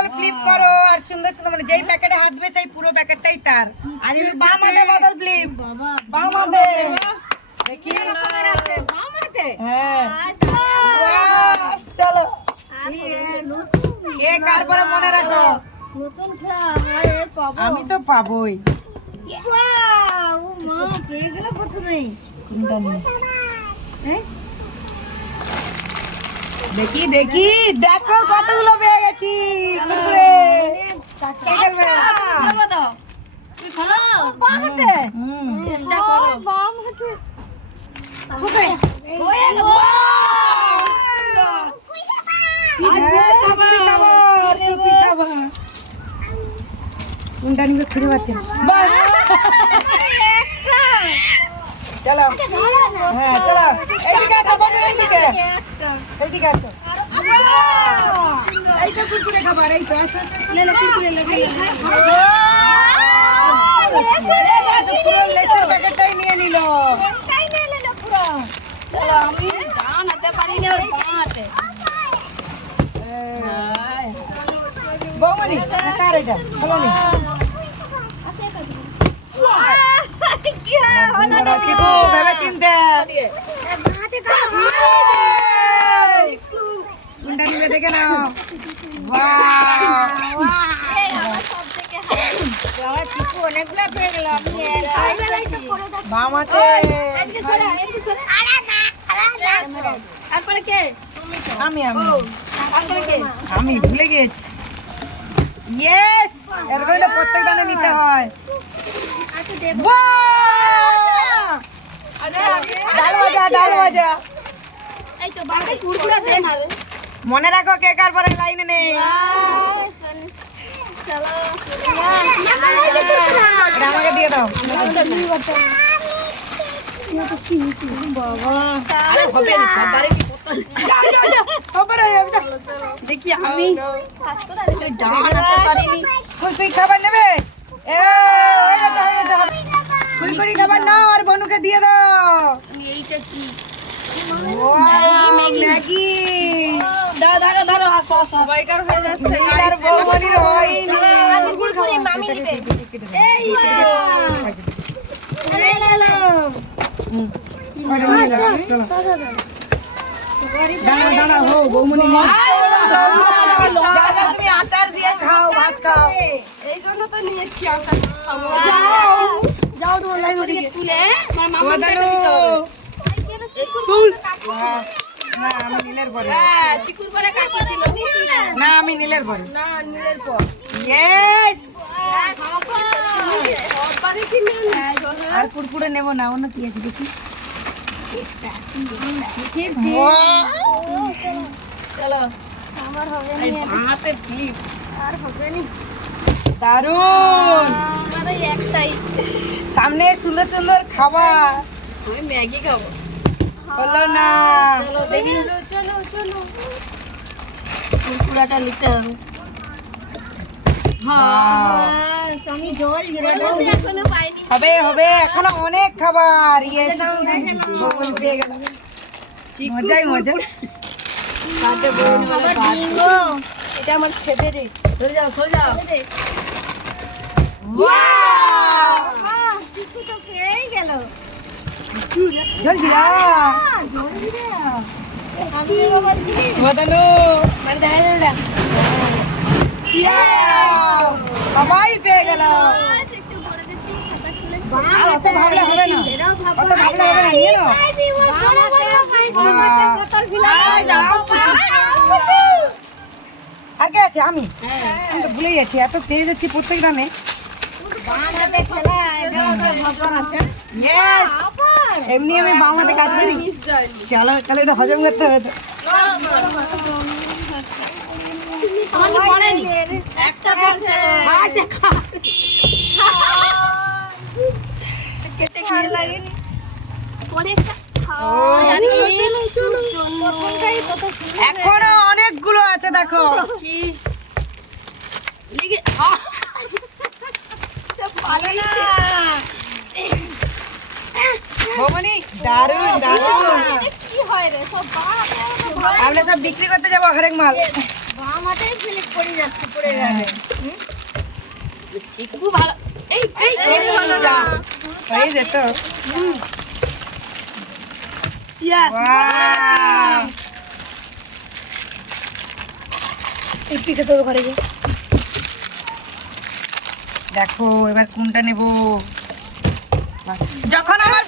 বদল ফ্লিপ করো আর সুন্দর সুন্দর মানে যেই প্যাকেটে হাত দেবে সেই পুরো প্যাকেটটাই তার। আর এই বাম হাতে বদল ফ্লিপ, বাম হাতে দেখি হ্যাঁ বাস, চলো কে কার পরে মনে রাখো। আমি তো পাবোই। দেখি দেখি দেখো কতগুলো পেয়ে গেছি কুকুরে। কে খেলবে? কোনটা নিবে খুঁজে পাচ্ছি না। চলো হ্যাঁ চলো এইদিকে আসো, এইদিকে এইদিকে আসো। এই তো কুকুরে খাবার, এই তো আসো লেসের প্যাকেটটাই নিয়ে নিল। চলো আমি ডান হাতে পারি না, বাঁ হাতে। বৌমনি কার এটা বলো নি কি হলো না চিকু ভেবে চিন্তে কোনটা নিবে দেখে নাও। চিকু অনেকগুলো পেয়ে গেল। তারপরে কে? আমি আমি আমি ভুলে গেছি। ইয়েস এরকম তো প্রত্যেক দানে নিতে হয়। ডাল ভাজা মনে রাখো কে কার পরে লাইনে নেই। আমাকে দিয়ে দাও। দেখি আমি তুই খাবার নেবে? ফুলকড়ি খাবার নাও আর বনুকে দিয়ে দাও। ম্যাগি দাও ধরো ধরো সবাইকার হয়ে যাচ্ছে। আর বৌমনির হয়নি। দাঁড়া হো বৌমনি তুমি আচার দিয়ে খাও, ভাত খাও। এই জন্য তো নিয়েছি আচার খাবো। যাও তোমার লাইন তুলে মামা দিতে হবে। না আমি নীলের পরে। চিকুর পরে কাকি ছিল না, আমি নীলের পরে। না নীলের পর। ইয়েস আর কুরকুরে নেব না, অন্য কি আছে দেখি। চলো আমার হবে না, হাতে ফ্লিপ আর হবে না। দারুন একটাই সামনে সুন্দর সুন্দর খাবার। আমি ম্যাগি খাবো হলো না। চলো দেখি চলো চলো কুরকুরাটা নিতে হবে। হবে হবে এখনো অনেক খাবার। মজাই মজা। এটা আমার ফেভারিট। চলে যাও চলে যাও। জলজিরা সবাই পেয়ে গেল। অত ভাবলে হবে না, অত ভাবলে হবে না, নিয়ে নাও। আর কে আছে? আমি তো ভুলে যাচ্ছি, এত পেয়ে যাচ্ছি প্রত্যেক দানে। এমনি আমি বাম হাতে কাজ করি। চলো তাহলে এটা হজম করতে হবে তো। এখনো অনেকগুলো আছে দেখো। দারুন দারুন। আমরা সব বিক্রি করতে যাবো হরেক মাল। আমাতেই ফিলিপ পড়ে যাচ্ছে পড়ে যাবে চিকু ভালো এই ভালো না হয়ে যেত ইয়েস এই পিঠে তোর ঘরে গিয়ে দেখো এবার কোনটা নেব যখন আমার